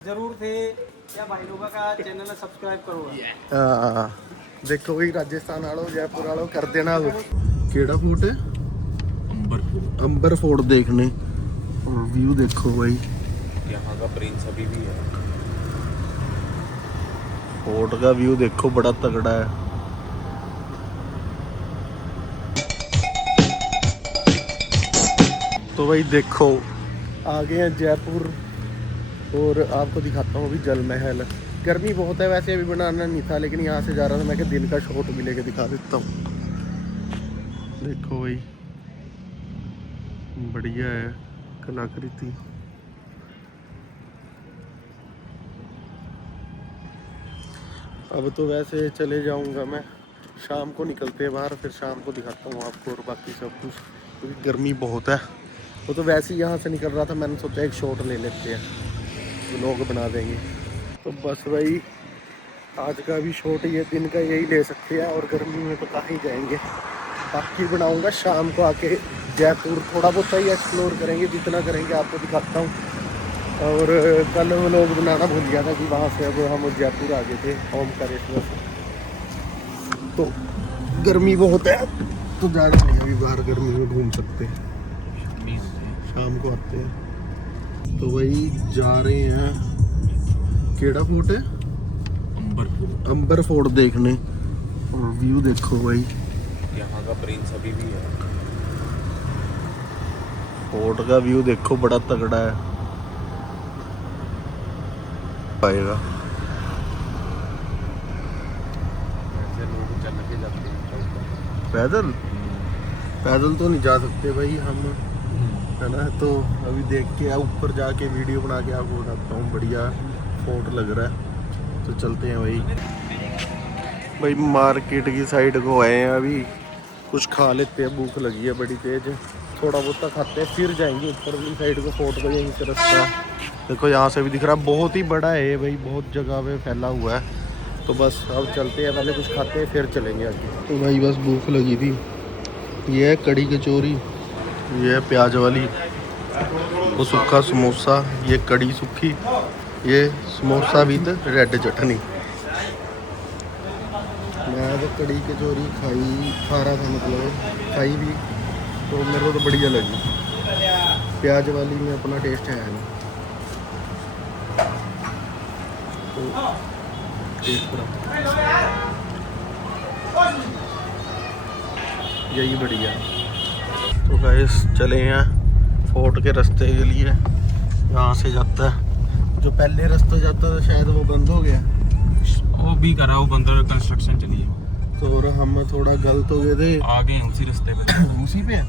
जरूर थे क्या भाई लोगों का चैनल सब्सक्राइब करो। देखो भाई राजस्थान वालों जयपुर वालों कर देना। केड़ा फोर्ट है? अंबर फोर्ट देखने और व्यू देखो भाई। यहाँ का प्रिंस अभी भी है। फोर्ट का व्यू देखो बड़ा तगड़ा है। तो भाई देखो आ गए हैं जयपुर और आपको दिखाता हूँ अभी जल महल। गर्मी बहुत है वैसे, अभी बनाना नहीं था लेकिन यहाँ से जा रहा था मैं कि दिन का शॉट भी लेके दिखा देता हूँ। देखो भाई बढ़िया है कलाकृति। अब तो वैसे चले जाऊंगा मैं, शाम को निकलते हैं बाहर, फिर शाम को दिखाता हूँ आपको और बाकी सब कुछ, क्योंकि गर्मी बहुत है। वो तो वैसे ही यहाँ से निकल रहा था, मैंने सोचा एक शॉट ले लेते हैं, व्लॉग बना देंगे। तो बस भाई आज का भी शॉट ये दिन का यही ले सकते हैं, और गर्मी में तो कहाँ ही जाएंगे। बाकी बनाऊँगा शाम को आके जयपुर, थोड़ा बहुत ही एक्सप्लोर करेंगे, जितना करेंगे आपको दिखाता हूँ। और कल व्लॉग बनाना भूल गया था कि वहाँ से अब हम जयपुर आ गए थे ओमकारेश्वर से। तो गर्मी बहुत है तो जा रहे हैं अभी बाहर, गर्मी में घूम सकते हैं, शाम को आते हैं। तो वही जा रहे हैं, केड़ा फोर्ट है? अंबर फोर्ट देखने और व्यू देखो भाई। यहाँ का प्रिंस अभी भी है। फोर्ट का व्यू देखो बड़ा तगड़ा है आएगा। ऐसे लोग चल के जाते हैं पैदल पैदल तो नहीं जा सकते भाई हम, है ना। तो अभी देख के ऊपर जाके वीडियो बना के आपको बताता हूँ, बढ़िया फोर्ट लग रहा है। तो चलते हैं भाई मार्केट की साइड को आए हैं, अभी कुछ खा लेते हैं, भूख लगी है बड़ी तेज। थोड़ा बहुत खाते हैं फिर जाएंगे ऊपर वाली साइड को, फोर्ट का यहीं से रास्ता देखो यहाँ से भी दिख रहा है, बहुत ही बड़ा है भाई, बहुत जगह पे फैला हुआ है। तो बस अब चलते हैं, पहले कुछ खाते हैं फिर चलेंगे आगे। तो भाई बस भूख लगी थी। ये है कड़ी कचौरी, ये है प्याज वाली, वो सूखा समोसा, ये कड़ी सूखी, ये समोसा विद रेड चटनी। मैं तो कड़ी कचौरी खा रहा था, मतलब खाई भी, तो मेरे को तो बढ़िया लगी। प्याज वाली में अपना टेस्ट है नहीं, तो टेस्ट यही बढ़िया। तो गाइस चले हैं फोर्ट के रास्ते के लिए, यहाँ से जाता है, जो पहले रास्ता जाता था शायद वो बंद हो गया, वो भी करा, वो बंद कंस्ट्रक्शन चली है। तो और हम थोड़ा गलत हो गए थे, आ गए उसी रास्ते पे। उसी पे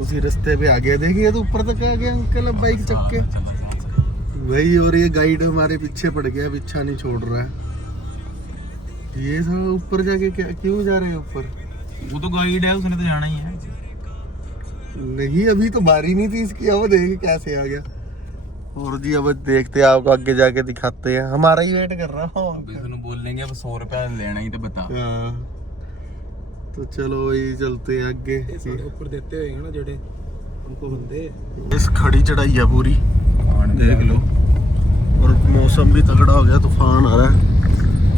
उसी रास्ते पे आ गए। देखिए तो ऊपर तक आ गए अंकल अब बाइक चक के भाई, और ये गाइड हमारे पीछे पड़ गया, पीछा नहीं छोड़ रहा है। ये सब ऊपर जाके क्या क्यों जा रहे हैं ऊपर? वो तो गाइड है, उसने तो जाना ही है। नहीं अभी तो बारी नहीं थी इसकी, अब देख कैसे आ गया। और जी अब देखते हैं, आपको आगे जाके दिखाते हैं, हमारा ही वेट कर रहा हूँ। बोल लेंगे अब 100 रुपया लेना ही तो बता। तो चलो ये चलते हैं आगे। ऊपर देते हैं ना जेडे उनको बंदे। इस खड़ी चढ़ाई है पूरी, देख लो, और मौसम भी तगड़ा हो गया, तूफान आ रहा है,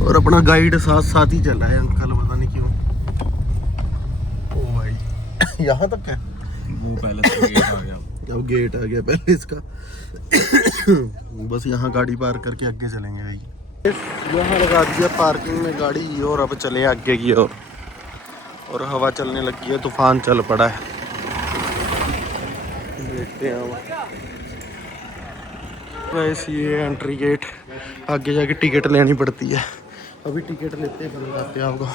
और अपना गाइड साथ साथ ही चल रहा है अंकल, पता नहीं क्यों। ओ भाई यहाँ तक है, वो पहले से गेट आ गया। अब गेट आ गया पहले इसका। बस यहाँ गाड़ी पार्क करके आगे चलेंगे भाई। यहाँ लगा दिया पार्किंग में गाड़ी, और अब चले आगे की ओर, और हवा चलने लगी है, तूफान चल पड़ा है। देखते हैं वैसे ये एंट्री गेट, आगे जाके टिकट लेनी पड़ती है, अभी टिकट लेते हैं, फिर बताते हैं आपको।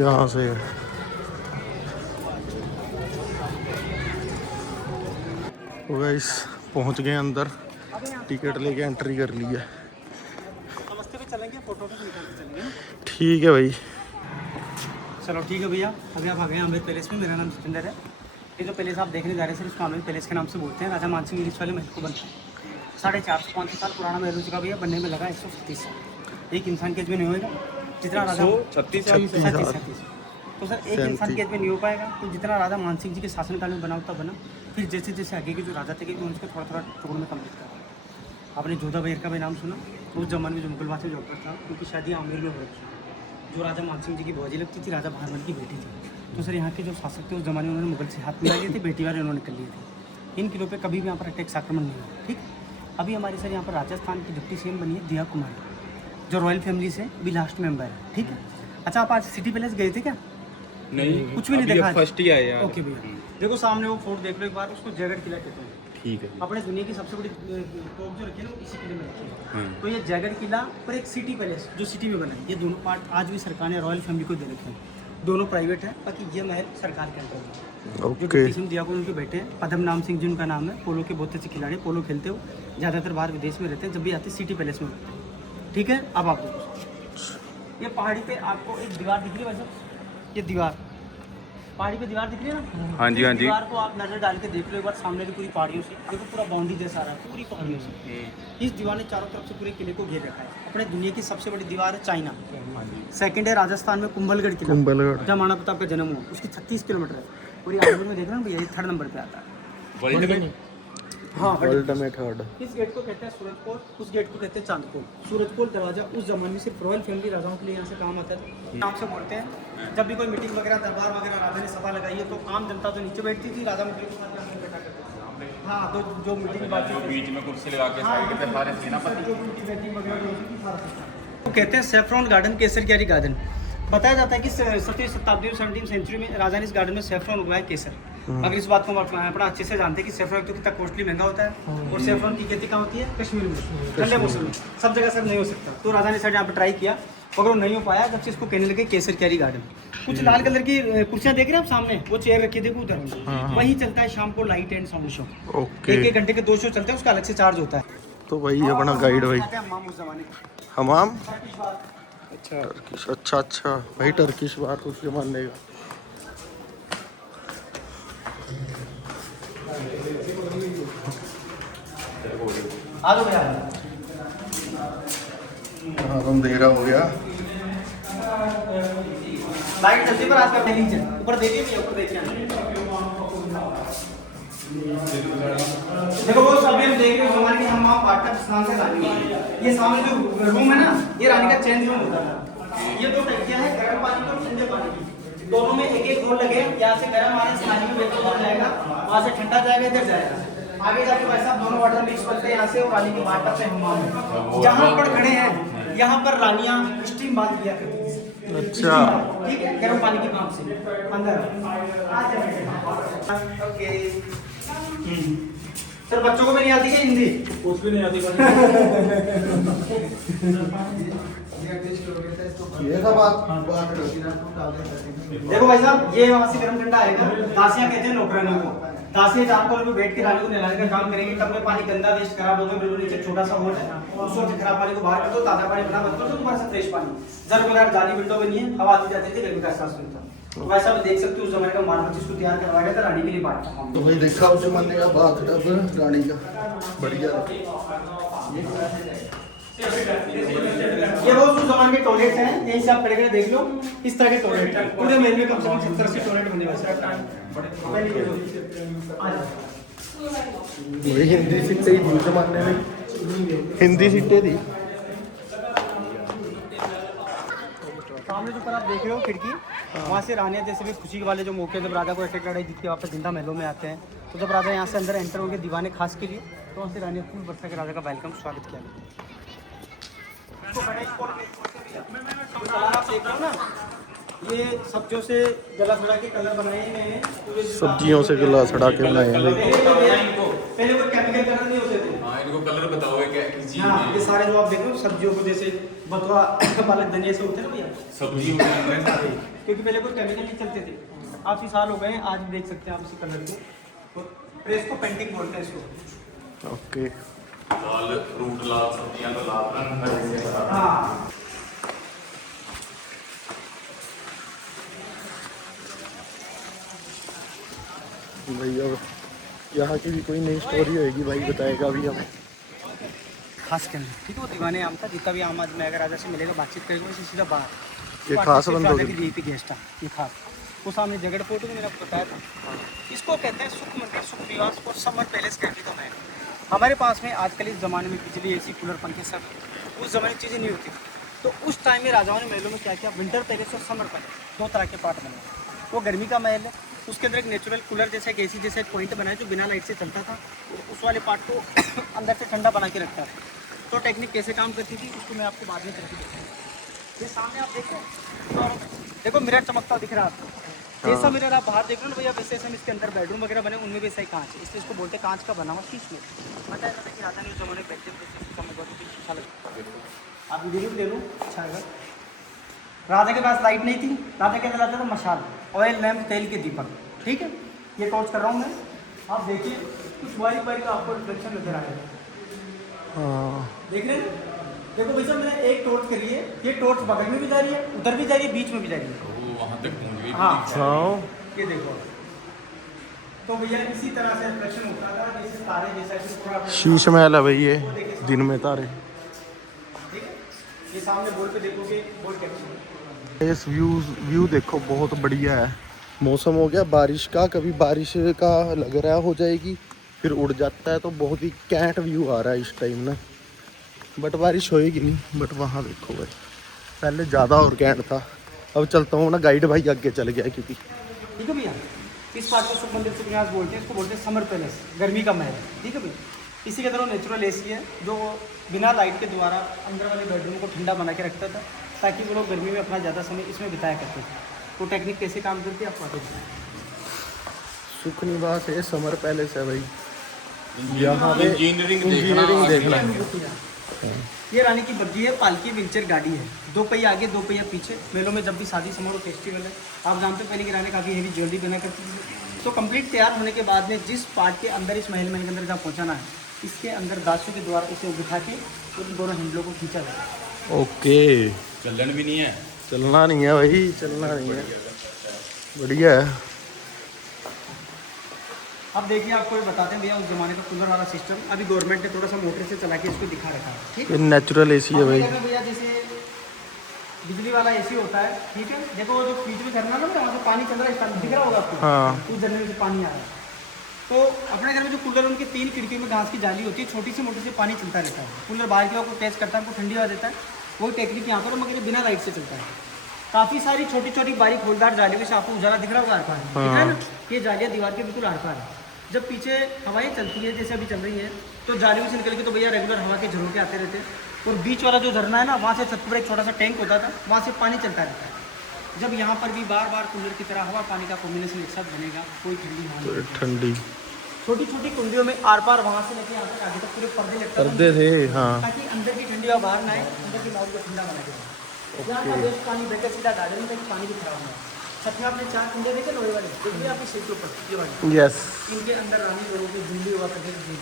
यहाँ से गाइस पहुँच गए अंदर, टिकट लेके एंट्री कर ली है। ठीक है भाई, चलो ठीक है भैया, अभी आप आ गए अमृत पैलेस में। मेरा नाम सचिंदर है। ये जो पैलेस आप देखने जा रहे हैं इसको अमृत पैलेस के नाम से बोलते हैं। राजा मानसिंह इंग्लिश वाले महल को बनता है। 450 साल पुराना महल हो चुका भैया, बनने में लगा 136 साल। एक इंसान के एज में नहीं होगा जितना राजा 36 तो सर एक Same इंसान चीज़। की एज में नहीं हो पाएगा। तो जितना राजा मानसिंह जी के शासनकाल में बना उतना बना, फिर जैसे जैसे आगे के जो राजा थे उन्होंने उसको थोड़ा थोड़ा टुकड़ों में कम्प्लीट करा। आपने जोधा बेर का भी नाम सुना, उस जमाने में जो मुगल बादशाह जो था उनकी शादी आमेर में हो रही थी। जो राजा मानसिंह जी की भौजी लगती थी राजा भानवल की बेटी थी। तो सर यहाँ के जो शासक थे उस जमाने में उन्होंने मुगल से हाथ मिला लिए थे, बेटी वाले उन्होंने कर लिए थे। इन किलों पे कभी भी यहाँ पर अटैक्स आक्रमण नहीं हुआ। ठीक, अभी हमारे सर यहाँ पर राजस्थान की डिप्टी सीएम बनी है दिया कुमारी, जो रॉयल फैमिली से भी लास्ट मेंबर है। ठीक है, अच्छा आप आज सिटी पैलेस गए थे क्या? नहीं, कुछ भी नहीं अभी देखा? फर्स्ट ही आए यार। ओके भैया, देखो सामने वो फोर्ट देख लो एक बार, उसको जयगढ़ किला कहते हैं। ठीक है। अपने दुनिया की सबसे बड़ी तोप जो रखी है ना वो इसी किले में रखी है। हाँ। तो ये जयगढ़ किला और एक सिटी पैलेस जो सिटी में बना है, ये दोनों पार्ट आज भी सरकार ने रॉयल फैमिली को दे रखे हैं। दोनों प्राइवेट है, बाकी ये महल सरकार के अंदर है। जो ओके डिप्टी सीएम दिया को उनके बेटे हैं पद्मनाम सिंह जी उनका नाम है। पोलो के बहुत अच्छे खिलाड़ी, पोलो खेलते हो, ज़्यादातर बाहर विदेश में रहते हैं, जब भी आते हैं सिटी पैलेस में रहते हैं। ठीक है, अब आप देखो ये पहाड़ी पे आपको एक दीवार दिख रही है वैसे, ये दीवार पहाड़ी पे दीवार दिख रही है ना? हाँ जी, इस हाँ जी। दीवार को आप नजर डाल के देख लो एक बार, सामने की पूरी पहाड़ियों से देखो, पूरा बाउंड्री जैसा आ रहा है पूरी पहाड़ियों से। इस दीवार ने चारों तरफ से पूरे किले को घेर रखा है। अपने दुनिया की सबसे बड़ी दीवार है चाइना, सेकंड है राजस्थान में कुंभलगढ़ किला, कुंभलगढ़ जहाँ महाराणा प्रताप का जन्म हुआ, उसकी 36 किलोमीटर है। और ये आजमगढ़ में देख रहे हो भैया, ये 3rd नंबर पे आता है। वर्ल्ड में हाँ, वर्ल्ड में थर्ड। इस गेट को कहते हैं सूरजपोल, उस गेट को कहते हैं चांदपोल। सूरजपोल दरवाजा उस जमाने में सिर्फ रॉयल फैमिली राजाओं के लिए यहाँ से काम आता था, नाम से बोलते हैं। जब भी कोई मीटिंग वगैरह दरबार वगैरह राजा ने सभा लगाई है तो आम जनता तो नीचे बैठती थी, राजा मुगल के साथ में बैठा करते थे। हाँ, तो जो मीटिंग बातचीत बीच में कुर्सी लगा के साइड पे सारे सेनापति। जो उनकी बैटिंग वगैरह होती थी, सारा सिस्टम। तो कहते हैं सेफ्रॉन गार्डन, केसर क्यारी गार्डन। बताया जाता है कि 7वीं शताब्दी में 17वीं सेंचुरी में राजा ने इस गार्डन में सेफ्रॉन उगाया, केसर। अगर इस बात को हम अपना अच्छे से जानते हैं कि सेफ्रॉन तो कितना कॉस्टली महंगा होता है, और सेफ्रॉन की खेती कहाँ होती है? कश्मीर में, ठंडे मौसम में। सब जगह सब नहीं हो सकता, तो राजा ने सर यहाँ पर ट्राई किया, अगर वो नहीं हो पाया जब से इसको कहने लगे केसर क्यारी गार्डन। कुछ लाल कलर की कुर्सियाँ देख रहे हैं आप सामने, वो चेयर रखी है देखो उधर, वहीं चलता है शाम को light and sound show. Okay, 1-1 घंटे के 2 शो चलते हैं, उसका अलग से चार्ज होता है। तो भाई अपना गाइड भाई हमाम उस जमाने का। हमाम। टर्किश बात। टर्किश, अच्छा अच्छा भाई, टर्किश बात उस जमाने का। आ जाओ भैया। हाँ, अंधेरा हो गया। लाइट जल्दी पर आज का नीचे ऊपर देखिए भैया, ऊपर देखिए। देखो वो सभी हम देख रहे हो हमारे हम वहाँ पार्टनर स्थान से रानी है। ये सामने जो रूम है ना, ये रानी का चेंज रूम होता है। ये 2 टंकियां हैं, गर्म पानी की और ठंडे पानी की, दोनों में एक होल लगे। यहाँ से गर्म पानी इस पानी में व्यक्ति जाएगा, वहाँ से ठंडा जाएगा, इधर जाएगा। आगे जाके वैसा दोनों वाटर मिक्स करते हैं यहाँ से, और रानी के बाटा से हमाम है। जहाँ पर खड़े हैं यहाँ पर रानियाँ स्टीम बांध लिया करती हैं। अच्छा, ठीक है, गर्म पानी के पंप से अंदर। ओके सर, बच्चों को भी नहीं आती क्या हिंदी? कुछ भी नहीं आती। ये सब बात देखो भाई साहब, ये वहाँ से गर्म ठंडा आएगा। दासियाँ कहते हैं नौकरानी को। दासियाँ चार कोने पे बैठ के रानी को नहलाने का काम करेंगे। कब में पानी गंदा वेस्ट खराब हो गया, बिल्कुल नीचे छोटा सा होल है, उसको खराब पानी को बाहर कर दो, ताजा पानी बना बंद कर दो, दोबारा से फ्रेश पानी। जब वगैरह जाली विंडो बनी है, हवा आती जाती थी, गर्मी का एहसास नहीं था। तो वैसा आप देख सकते हो उस जमाने का मानव जिसको तैयार करवाया गया था रानी के लिए बांटा। तो भाई देखा उस जमाने का बाथटब रानी का, बढ़िया। ये वो उस जमाने के टॉयलेट हैं, यहीं से आप खड़े खड़े देख लो, इस तरह के टॉयलेट हैं। पूरे महल में कम से कम 70-80 टॉयलेट बने हुए हैं। वही हिंदी सीटें ही थी उस जमाने में, हिंदी सीटें थी। सामने जो पर आप देख रहे हो खिड़की, वहाँ से रानियाँ जैसे भी खुशी वाले जो मौके जब राजा को अटैक लड़ाई जीत के वापस जिंदा महलों में आते हैं, तो जब राजा यहाँ से अंदर एंटर होंगे दीवाने खास के लिए, तो वहाँ से रानियाँ फूल बरसा के राजा का वेलकम स्वागत किया गया। आप देख रहे हो ना, ये सब्जियों से गला सड़ा के कलर बनाए हैं, सब्जियों से गला सड़ा के बनाए हैं भाई। पहले कोई केमिकल कलर नहीं होते थे। हाँ, इनको कलर बताओ क्या किस चीज हाँ, में? ये सारे जो आप देख रहे हो सब्जियों को, जैसे बथुआ पालक धनिया से होते हैं ना भैया, सब्जी में अंदर सारे। क्योंकि पहले कोई केमिकल नहीं चलते थे। काफ़ी साल हो गए हैं, आज भी देख सकते हैं आप इसी कलर को, प्रेस को पेंटिंग बोलते हैं इसको। ओके, लाल फ्रूट, लाल सब्जियां तो लाल रंग का। हाँ, भाई अब यहाँ की भी कोई नई स्टोरी होगी भाई, बताएगा अभी हमें। खास के अंदर ठीक है, वो दीवाने आम था, जितना भी आम आदमी अगर राजा से मिलेगा बातचीत करेगा, वैसे सीधा बाहर। ये खास बंद हो गई। वीआईपी गेस्ट है ये खास। वो सामने जगड़ फोटो में मैंने आपको बताया था। इसको कहते हैं सुख मंदिर, सुख निवास और समर पैलेस कहने का महल। हमारे पास में आजकल इस ज़माने में बिजली, एसी, कूलर, पंखे सब, उस ज़माने की चीज़ें नहीं होती थी। तो उस टाइम में राजाओं ने महलों में क्या किया, विंटर पैलेस और समर पैलेस, दो तरह के पार्ट बनाए। वो गर्मी का महल है, उसके अंदर एक नेचुरल कूलर जैसा, एक एसी जैसा एक पॉइंट बनाया जो बिना लाइट से चलता था, उस वाले पार्ट को अंदर से ठंडा बना के रखता था। तो टेक्निक कैसे काम करती थी उसको मैं आपको बाद में करके दिखाऊंगा। ये सामने आप देखो, तो देखो मिरर चमकता दिख रहा है आपको। जैसा मिरर आप बाहर देख रहे हो ना भैया, वैसे ऐसे इसके अंदर बेडरूम वगैरह बने, उनमें भी ऐसा ही कांच है, इसलिए इसको बोलते हैं कांच का बना हुआ शीश में। पता है कि राजा ने उस जमाने में अच्छा लगता। आप वीडियो भी ले लो, अच्छा लगा। राजा के पास लाइट नहीं थी, राजा क्या जलाता था, मशाल, ऑयल लैम्प, तेल के दीपक। ठीक है, ये टॉर्च कर रहा हूँ मैं, आप देखिए कुछ बारीक बारीक आपको रिफ्लेक्शन नजर आएगा। देख रहे हैं, देखो भाई साहब मैंने एक टॉर्च करी है, ये टॉर्च बगल में भी जा रही है, उधर भी जा रही है, बीच में भी जा रही है, वो वहाँ तक पहुँच गई। हाँ ये देखो। तो भैया इसी तरह से रिफ्लेक्शन होता था, जैसे तारे जैसा थोड़ा शीश महल है भाई ये, दिन में तारे। ठीक है, ये सामने बोर्ड पे देखोगे, बोर्ड कैप्चर। इस व्यू देखो, बहुत बढ़िया है। मौसम हो गया बारिश का, कभी बारिश का लग रहा हो जाएगी फिर उड़ जाता है, तो बहुत ही कैंट व्यू आ रहा है इस टाइम ना। बट बारिश होएगी नहीं। बट वहाँ देखो भाई, पहले ज़्यादा और कैंट था। अब चलता हूँ ना, गाइड भाई आगे चल गया क्योंकि। ठीक है भैया, इस पार्ट को सुख मंदिर, सुख निवास बोलते हैं, इसको बोलते हैं समर पैलेस, गर्मी का महल। ठीक है भैया, इसी के अंदर नेचुरल एसी है जो बिना लाइट के द्वारा अंदर वाले बेडरूम को ठंडा बना के रखता था, ताकि वो लोग गर्मी में अपना ज़्यादा समय इसमें बिताया करते थे। वो टेक्निक कैसे काम करती है आपको आगे सुख निवास है, समर पैलेस है भाई। यहाँ पे इंजीनियरिंग देखना है। ये रानी की बग्गी है, पालकी व्हीलचेयर गाड़ी है, दो पहिया आगे दो पहिया पीछे। मेलों में जब भी शादी समारोह फेस्टिवल है, आप जानते हो पहले की रानी काफ़ी हेवी ज्वेलरी बना करती थी। तो कंप्लीट तैयार होने के बाद में जिस पार्ट के अंदर इस महल के अंदर जहाँ पहुँचाना है, इसके अंदर दासों के द्वारा इसे बिठा के उन दोनों हैंडलों को खींचा जाए। ओके, चलन भी नहीं है, चलना नहीं है भाई, चलना नहीं है। बढ़िया है। अब देखिए आपको ये बताते हैं भैया, उस जमाने का कूलर वाला सिस्टम अभी गवर्नमेंट ने थोड़ा सा मोटर से चला के इसको दिखा रखा है। ठीक ये नेचुरल एसी है भाई। है भैया, जैसे बिजली वाला एसी होता है, ठीक है, देखो वो जो बीच में झरना ना, वहाँ से पानी चल रहा है, दिख रहा होगा आपको, हाँ। उस झरने में से पानी आ रहा है। तो अपने घर में जो कूलर, उनकी 3 खिड़कियों में घास की जाली होती है, छोटी सी मोटर से पानी चलता रहता है। कूलर बाहर की आपको कैच करता है, आपको ठंडी हवा देता है, वही टेक्निक यहाँ पर, मगर ये बिना लाइट से चलता है। काफ़ी सारी छोटी छोटी बारीक होलदार जालियों से आपको उजाला दिख रहा होगा आर पार, ठीक है ना। ये जालियाँ दीवार के बिल्कुल आर पार है। जब पीछे हवाएं चलती है, जैसे अभी चल रही है, तो जालियों से निकल के तो भैया रेगुलर हवा के झरोके आते रहते हैं। और बीच वाला जो झरना है ना, वहाँ से छत पर एक छोटा सा टैंक होता था, वहाँ से पानी चलता रहता है। जब यहाँ पर भी बार बार कूलर की तरह हवा पानी का कॉम्बिनेशन एक साथ बनेगा, कोई ठंडी हवा नहीं होगी। ठंडी छोटी छोटी कुंडियों में आर पार वहाँ से लेके यहाँ तक आगे तक पूरे पर्दे लगता पर्दे थे, हाँ। ताकि अंदर की ठंडी हवा बाहर ना आए, अंदर की माहौल को ठंडा बना के। यहाँ का वेस्ट पानी बहकर सीधा गार्डन में, पानी भी खराब होगा। छत में आपने 4 कुंडे देखे लोहे वाले, देखिए आपकी सीट के ऊपर ये वाले, यस। इनके अंदर रानी लोगों के झूले हुआ करते थे,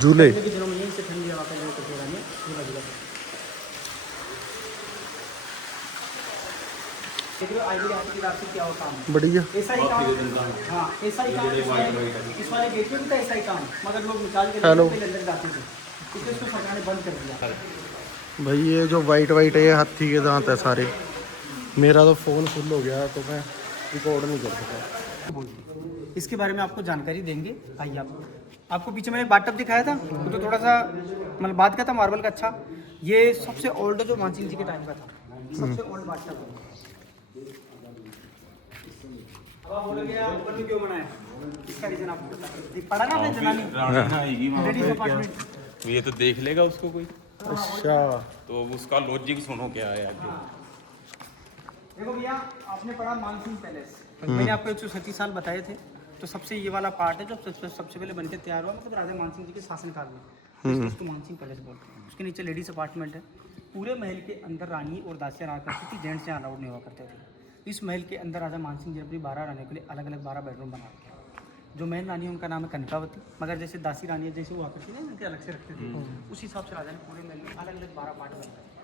झूले के दिनों में यहीं से ठंडी हवा का जो करते रानी ये वाली बात। देखिए आईडी आपकी रात से क्या हो काम है, बढ़िया। ऐसा ही काम, हाँ ऐसा ही काम इस वाले गेट में भी था, ऐसा ही काम, मगर लोग निकाल के हेलो। अंदर जाते थे, इसलिए इसको सरकार ने बंद कर दिया। भाई ये जो वाइट वाइट है, ये हाथी के दांत है सारे। मेरा तो फ़ोन फुल हो गया, तो मैं रिकॉर्ड नहीं कर सका। इसके बारे में आपको जानकारी देंगे। आइए आपको पीछे मैंने बाथटब दिखाया था, वो तो थोड़ा सा मतलब बात का था, मार्बल का। अच्छा, ये सबसे ओल्ड जो मानसिंह जी के टाइम का था, सबसे ओल्ड बाथटब है। अब आप बोलोगे आप ऊपर में क्यों बनाया, इसका रीजन आपको बता पड़ा ना आपने जनानी लेडीज अपार्टमेंट। ये तो देख लेगा उसको कोई, अच्छा, तो उसका लॉजिक सुनो क्या है आगे। देखो भैया, आपने पढ़ा मानसिंह पैलेस, मैंने आपको 137 साल बताए थे, तो सबसे ये वाला पार्ट है जो सबसे पहले बनकर तैयार हुआ, मतलब राजा मानसिंह जी के शासनकाल में, उसको मानसिंह पैलेस बोलते हैं। उसके नीचे लेडीज अपार्टमेंट है। पूरे महल के अंदर रानी और दासियां रहा करती थी, जेंट्स यहाँ अलाउड नहीं हुआ करते थे। इस महल के अंदर राजा मानसिंह जी ने अपनी 12 रानियों के लिए अलग अलग 12 बेडरूम बना रखे। जो मेन रानी है उनका नाम है कनकावती, मगर जैसे दासी रानी है जैसे वो आकर थी ना, उनके अलग से रखते थे, उस हिसाब से राजा ने पूरे महल में अलग अलग 12 पार्ट बनाए।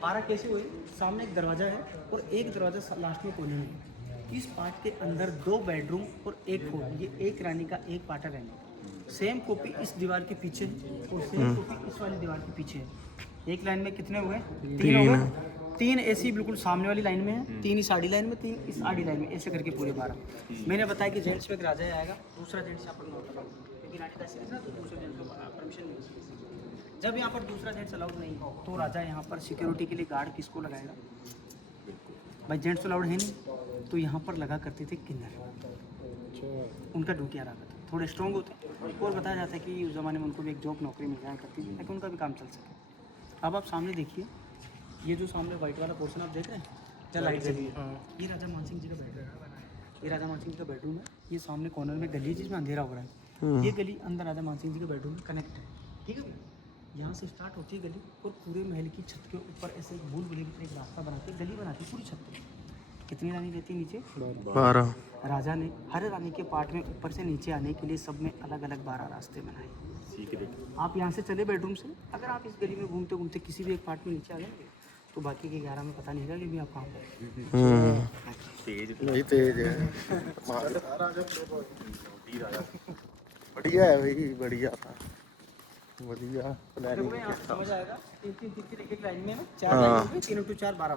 12 कैसे हुए, सामने एक दरवाज़ा है और एक दरवाज़ा लास्ट में कोने में। इस पार्ट के अंदर 2 बेडरूम और 1 हॉल, ये एक रानी का एक पार्ट है रहने। सेम कॉपी इस दीवार के पीछे और सेम कॉपी इस वाली दीवार के पीछे है। एक लाइन में कितने हुए, 3 हो गए। 3 एसी बिल्कुल सामने वाली लाइन में है, 3 इस आड़ी लाइन में, 3 इस आड़ी लाइन में, ऐसे करके पूरे 12। मैंने बताया कि जेंट्स में एक राजा आएगा, दूसरा जेंट्स यहाँ पर नॉट अलाउड, क्योंकि राजा ऐसे ना तो दूसरे जेंट्स को परमिशन नहीं मिलती। जब यहाँ पर दूसरा जेंट्स अलाउड नहीं हो तो राजा यहाँ पर सिक्योरिटी के लिए गार्ड किसको लगाएगा? भाई जेंट्स अलाउड है नहीं, तो यहाँ पर लगा करते थे किन्नर, उनका ड्यूटियाँ रहा था, थोड़े स्ट्रॉन्ग होते। और बताया जाता है कि उस ज़माने में उनको भी एक जॉब नौकरी मिल जाया करती थी ताकि उनका भी काम चल सके। अब आप सामने देखिए, ये जो सामने वाइट वाला पोर्शन आप देख रहे हैं, क्या लाइट जली है, ये राजा मानसिंह जी का बेडरूम है। ये राजा मानसिंह जी का बेडरूम है। ये सामने कॉर्नर में गली है जिसमें अंधेरा हो रहा है, ये गली अंदर राजा मानसिंह जी के बेडरूम में कनेक्ट है, ठीक है। यहाँ से स्टार्ट होती है गली और पूरे महल की छत के ऊपर ऐसे एक भूल भुलैया की तरह एक रास्ता बनाती है, गली बनाती है पूरी छत पे। कितनी रानी रहती है नीचे? 12। राजा ने हर रानी के पार्ट में ऊपर से नीचे आने के लिए सब में अलग अलग 12 रास्ते बनाए। आप यहाँ से चले बेडरूम से, अगर आप इस गली में घूमते घूमते किसी भी एक पार्ट में नीचे आ जाएंगे तो बाकी के 11 में पता नहीं लगा कि भी आप कहाँ पर। वही तेज है। बढ़िया है भाई, बढ़िया था, बढ़िया प्लानिंग देखो यहाँ किया था। समझ आएगा, 3 एक लाइन में है ना, 4 लाइन में 3 × 4 12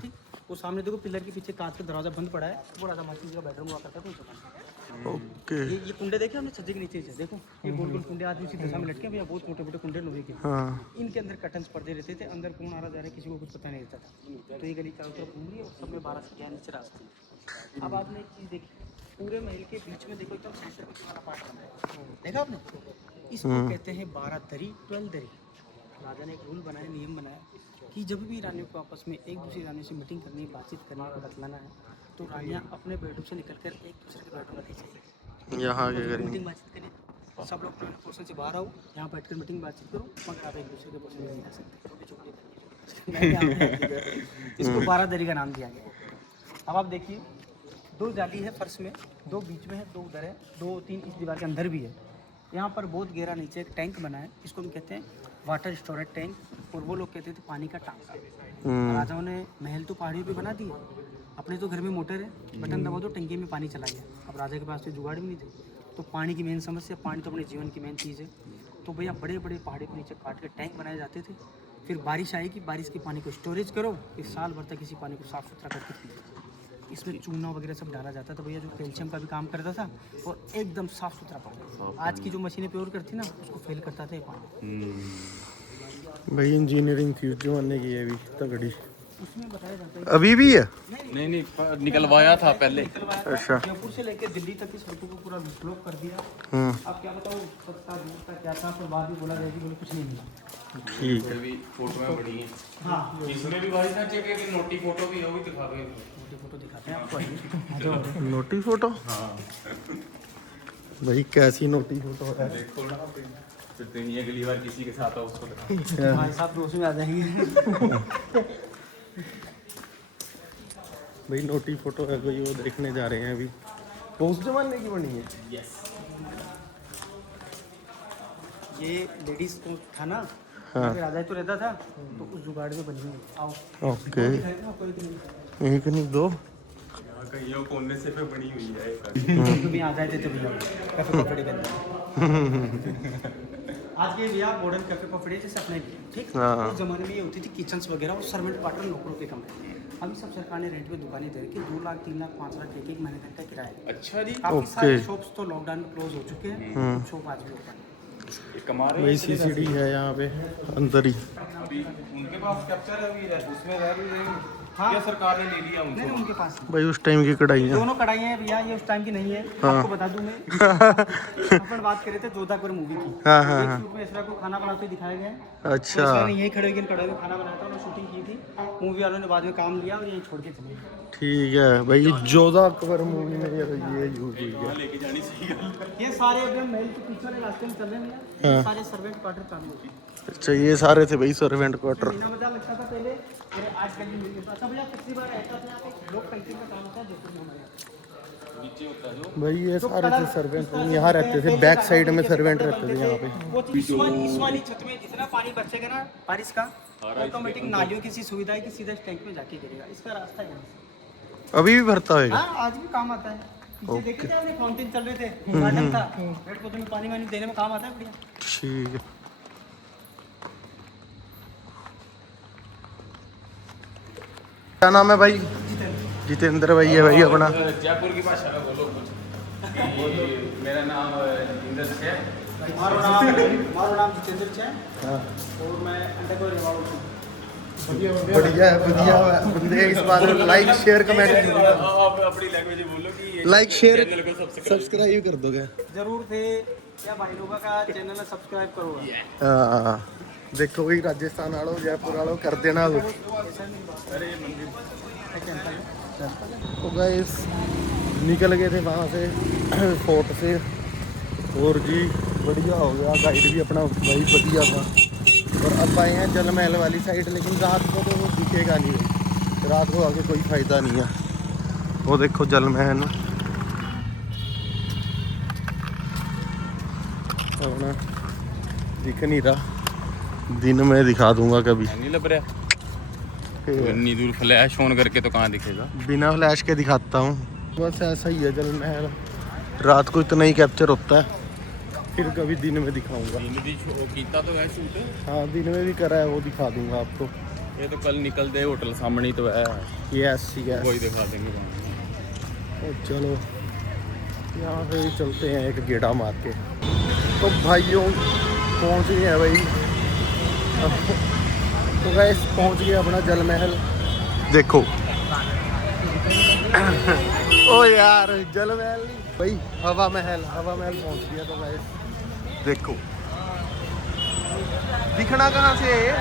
ठीक। वो सामने देखो पिलर के पीछे कांच का दरवाजा बंद पड़ा है, वो राजा मानसिंह जी का बेडरूम हुआ करता था उस जमाने। ओके। ये कुंडे देखे हमने छज्जे के नीचे से, देखो ये गोल गोल कुंडे आदमी उसी दशा में लटके भैया, बहुत मोटे मोटे कुंडे लोहे के। हाँ। इनके अंदर कर्टन्स पर्दे रहते थे, अंदर कौन आ रहा जा रहा है किसी को कुछ पता नहीं रहता था। तो ये गली चारों तरफ घूम रही है और सब में 12 से नीचे रास्ते। अब आपने एक चीज़ देखी, पूरे महल के बीच में देखो एकदम सेंटर में तुम्हारा पार्ट बना है, देखा आपने? इसको कहते हैं 12 दरी, 12 दरी। राजा ने एक रूल बनाया, नियम बनाया कि जब भी रानियों को आपस में एक दूसरी रानी से मीटिंग करनी, बातचीत करनी को बतलाना है तो रानियाँ अपने बेडरूम से निकलकर एक दूसरे के बेडरूम में नहीं चाहिए, यहाँ क्या करेंगे? मीटिंग बातचीत करें। सब लोग अपने पोर्शन से बाहर आओ, यहाँ बैठकर मीटिंग बातचीत करो, मगर आप एक दूसरे के पोर्शन में नहीं आ सकते, छोटे इसको 12 दरी का नाम दिया गया। अब आप देखिए, 2 जाली है फर्श में, 2 बीच में है, 2 उधर है, 2 3 इस दीवार के अंदर भी है। यहाँ पर बहुत गहरा नीचे एक टैंक बना है, इसको हम कहते हैं वाटर स्टोरेज टैंक, और वो लोग कहते थे पानी का टांका। राजाओं ने महल तो पहाड़ियों पे बना दिए, अपने तो घर में मोटर है, बटन दबा दो टंकी में पानी चला गया। अब राजा के पास तो जुगाड़ भी नहीं थे, तो पानी की मेन समस्या, पानी तो अपने जीवन की मेन चीज़ है। तो भैया बड़े बड़े पहाड़ी के नीचे काट के टैंक बनाए जाते थे, फिर बारिश आएगी, बारिश के पानी को स्टोरेज करो, फिर साल भर तक इसी पानी को साफ़ सुथरा करके पीजिए। इसमें चूना वगैरह सब डाला जाता था भैया, जो कैल्शियम का भी काम करता था, और एकदम साफ़ सुथरा पानी। आज की जो मशीनें प्योर करती ना, उसको फेल करता था ये पानी। भाई इंजीनियरिंग थी उस जमाने की, अभी तगड़ी उसमें बताया जाता है अभी भी है। नहीं निकलवाया था पहले। अच्छा। जयपुर से लेकर दिल्ली तक की सड़कों को पूरा ब्लॉक कर दिया। अब क्या बताओ सस्ता दूर का क्या था, फिर बाद में बोला जाए कि बोले कुछ नहीं मिला। ठीक है। भी फोटो में बड़ी है। हाँ इसमें भी भाई साहब जगह की नोटी फोटो भी है, वो भी दिखा दो। मोटी फोटो दिखाते हैं आपको, आ जाओ। Naughty photo? हाँ भाई कैसी नोटी फोटो है? देखो ना, फिर तो ये अगली बार किसी के साथ आओ उसको दिखा। भाई साहब दोस्त में आ जाएंगे। भाई नोटी फोटो है कोई, वो देखने जा रहे हैं अभी। वो उस जमाने की बनी है। यस। ये लेडीज को था ना, हाँ। राजा तो रहता था, तो उस जुगाड़ में बनी हुई। आओ ओके। दिखाएगा आपको, एक नहीं एक नहीं दो। कहीं कोने से पे बनी हुई है। तो भी आ जाते थे भैया कैफे पकड़े के अंदर। आज के भैया मॉडर्न कैफे पकड़े जैसे अपने लिए, ठीक। हाँ। उस जमाने में ये होती थी किचन्स वगैरह और सर्वेंट क्वार्टर नौकरों के कमरे। अभी सब सरकार ने रेंट पे दुकानें दे रखी, 2 लाख 3 लाख 5 लाख एक महीने तक का किराया। अच्छा जी। काफी सारे शॉप्स तो लॉकडाउन में क्लोज हो चुके हैं, कुछ शॉप आज भी ओपन है। ये कमा रहे भाई सीसीडी है यहाँ पे अंदर ही। अभी उनके पास कैप्चर है, अभी उसमें रह भी रहे हैं। हाँ। या सरकार ने ले लिया नहीं उनको? उनके पास भाई उस टाइम की कढ़ाइयाँ। दोनों कढ़ाइयाँ हैं भैया, ये उस टाइम की नहीं है। हाँ। आपको बता दूं मैं अपन बात कर रहे थे जोधापुर मूवी की। हाँ, हाँ, एक हाँ। शूट में इसरा को खाना बनाते हुए दिखाया गया है। अच्छा। तो इसरा ने यहीं खड़े होकर कढ़ाई में खाना बनाया था, उन्होंने शूटिंग की थी। मूवी वालों ने बाद में काम लिया और यहीं छोड़ के चले गए। ठीक है भाई, जोधा अकबर मूवी में ये यूज हुई है। लेके जानी सही गल। ये सारे अभी महल के पीछे वाले रास्ते में चल रहे हैं भैया, ये सारे सर्वेंट क्वार्टर चालू होते हैं। अच्छा ये सारे थे भाई सर्वेंट क्वार्टर। महीना बजा लगता था पहले, और आज कल भी मिल गया। अच्छा भैया पिछली बार ऐसा था यहाँ पे लोग पेंटिंग का काम होता है जयपुर में हमारे यहाँ। नीचे होता है जो। भाई ये सारे थे सर्वेंट, यहाँ रहते थे, बैक साइड में सर्वेंट रहते थे यहाँ पे। वो इस वाली छत में जितना पानी बचेगा ना बारिश का, ऑटोमेटिक नालियों की सी सुविधा है कि सीधा इस टैंक में जाके गिरेगा। इसका रास्ता है यहाँ से। अभी भी भरता होगा? हाँ आज भी काम आता है। पीछे देखे थे आपने फाउंटेन चल रहे थे, गार्डन था, पेड़ पौधों में पानी वानी देने में काम आता है बढ़िया। ठीक है। क्या नाम है भाई? जितेंद्र भाई है भाई अपना। जयपुर की भाषा में बोलो कुछ। मेरा नाम जितेंद्र है। मारो नाम जितेंद्र है हाँ और मैं अंडरकवर रिवॉल्व हूँ। बढ़िया है, बढ़िया है। बंदे इस बात में लाइक शेयर कमेंट आप अपनी लैंग्वेज में बोलो कि लाइक शेयर चैनल को सब्सक्राइब कर दोगे। जरूर थे क्या भाई लोगों का चैनल सब्सक्राइब करोगा। हाँ देखो भाई राजस्थान वालों जयपुर वालों कर देना। अरे मंदिर तो गाइस निकल गए थे वहाँ से फोर्ट से और जी बढ़िया हो गया। गाइड भी अपना भाई बढ़िया था। और अब आए हैं जल महल वाली साइड, लेकिन रात को तो वो दिखेगा नहीं भाई, रात को आगे कोई फ़ायदा नहीं है। वो देखो जल महल अपना दिख नहीं रहा, दिन में दिखा दूंगा कभी। नहीं लग रहा इतनी दूर फ्लैश ऑन करके तो कहाँ दिखेगा। बिना फ्लैश के दिखाता हूँ। बस ऐसा ही है जल महल, रात को इतना ही कैप्चर होता है, फिर कभी दिन में दिखाऊंगा। दिन भी कीता तो है शूट। हाँ दिन में भी करा है, वो दिखा दूंगा आपको। ये तो कल निकलते होटल सामने ही तो है, यस यस। वही दिखा देंगे। तो चलो यहाँ पे चलते हैं एक गेड़ा मार के। तो भाइयों पहुँच गए हैं भाई। तो गैस पहुँच गए अपना जल महल। देखो ओ यार जल महल नहीं भाई, हवा महल, हवा महल पहुँच गया। तो गैस देखो दिखना कहाँ से है?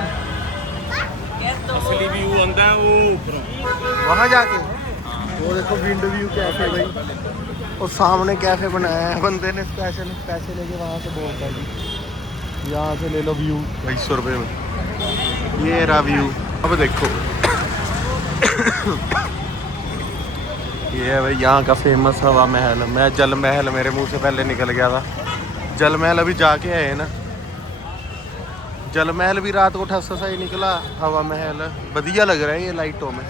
असली व्यू आंदा है वो ऊपर वहाँ जाके। वो देखो विंड व्यू कैफे भाई, और सामने कैफे बनाया है बंदे ने स्पेशल। पैसे लेके वहाँ से बोलता है जी यहाँ से ले लो व्यू 250 रुपये में। ये रहा व्यू। अब देखो ये है भाई यहाँ का फेमस हवा महल। मैं जल महल मेरे मुंह से पहले निकल गया था। जल महल अभी जाके आए ना। जल महल भी रात को ठसा सा ही निकला। हवा महल बढ़िया लग रहा है ये लाइटों में।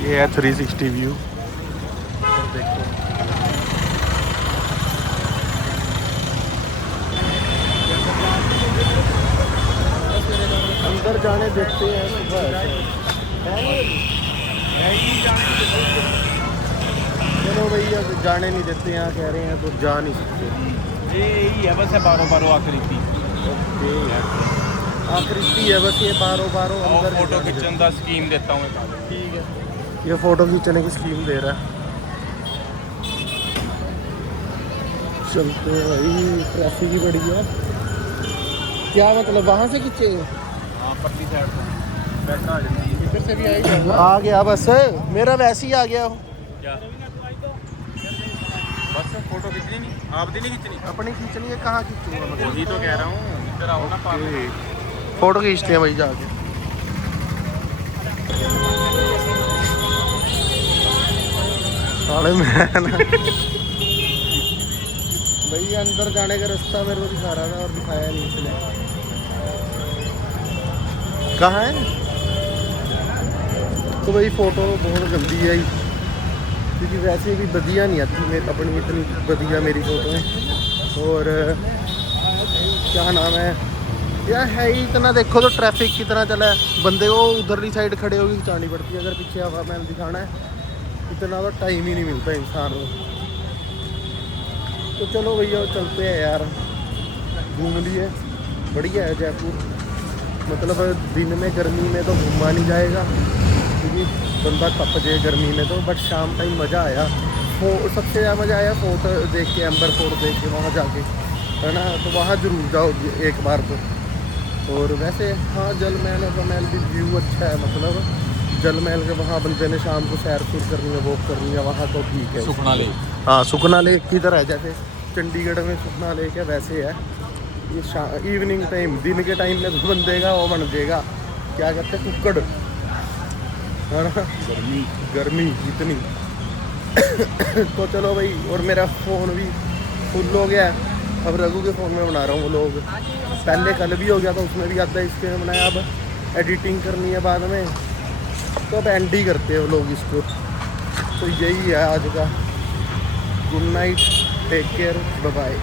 ये है 360 व्यू। और देखो अंदर जाने देखते हैं सुबह। चलो भैया जाने नहीं देते, यहाँ कह रहे हैं तो जा नहीं सकते। यही है बस बारो बारो आकृति। ओके आकृति है बस ये बारो बारो अंदर फोटो खींचने का स्कीम देता हूँ। ठीक है ये फोटो खींचने की स्कीम दे रहा है। चलते भाई ट्रैफिक ही बढ़ी है। क्या मतलब वहाँ से खींचेंगे? हाँ परली साइड से बैठना आ जाती है, इधर से भी आएगा। आ गया बस मेरा वैसे ही आ गया। क्या बस फोटो खींचनी नहीं, आप नहीं खींचनी, अपनी खींचनी है। कहाँ खींचूंगा मैं? वही तो कह रहा हूँ, इधर आओ ना पास। फोटो खींचते हैं भाई जाके। साले मैं ना भाई अंदर जाने का रास्ता मेरे को दिखा रहा था और दिखाया नहीं इसने। कहाँ है? तो भाई फ़ोटो बहुत गंदी आई, क्योंकि वैसे भी बढ़िया नहीं आती मेरी अपनी इतनी बढ़िया मेरी फ़ोटो है। और क्या नाम है यार है ही इतना। देखो तो ट्रैफिक कितना चला है, बंदे को उधरली साइड खड़े होकर खिंचानी पड़ती है अगर पीछे हवा महल दिखाना है। इतना तो टाइम ही नहीं मिलता इंसान को। तो चलो भैया चलते हैं यार, घूम लिए। बढ़िया है जयपुर, मतलब दिन में गर्मी में तो घूमा नहीं जाएगा क्योंकि बंदा तप जाए गर्मी में तो, बट शाम टाइम मज़ा आया। सबसे ज़्यादा मज़ा आया फोर्ट देख के, एम्बर फोर्ट देख के वहाँ जाके, है ना। तो वहाँ ज़रूर जाओ एक बार तो। और वैसे हाँ जल महल का महल भी व्यू अच्छा है, मतलब जल महल के वहाँ बंदे ने शाम को सैर सूर करनी है, वॉक करनी है, वहाँ तो ठीक है। सुखना लेक, हाँ सुखना लेक किधर है? जैसे चंडीगढ़ में सुखना लेक है वैसे है ये। इवनिंग टाइम, दिन के टाइम में तो बंदे का वो बन जाएगा, क्या कहते हैं, कुक्कड़, है ना। गर्मी इतनी। तो चलो भाई, और मेरा फ़ोन भी फुल हो गया है। अब रघु के फ़ोन में बना रहा हूँ वो लोग। पहले कल भी हो गया था, उसमें भी आता है, इसके में बनाया। अब एडिटिंग करनी है बाद में, तो अब एंड ही करते हैं वो लोग इसको। तो यही है आज का। Good night, take care, bye bye.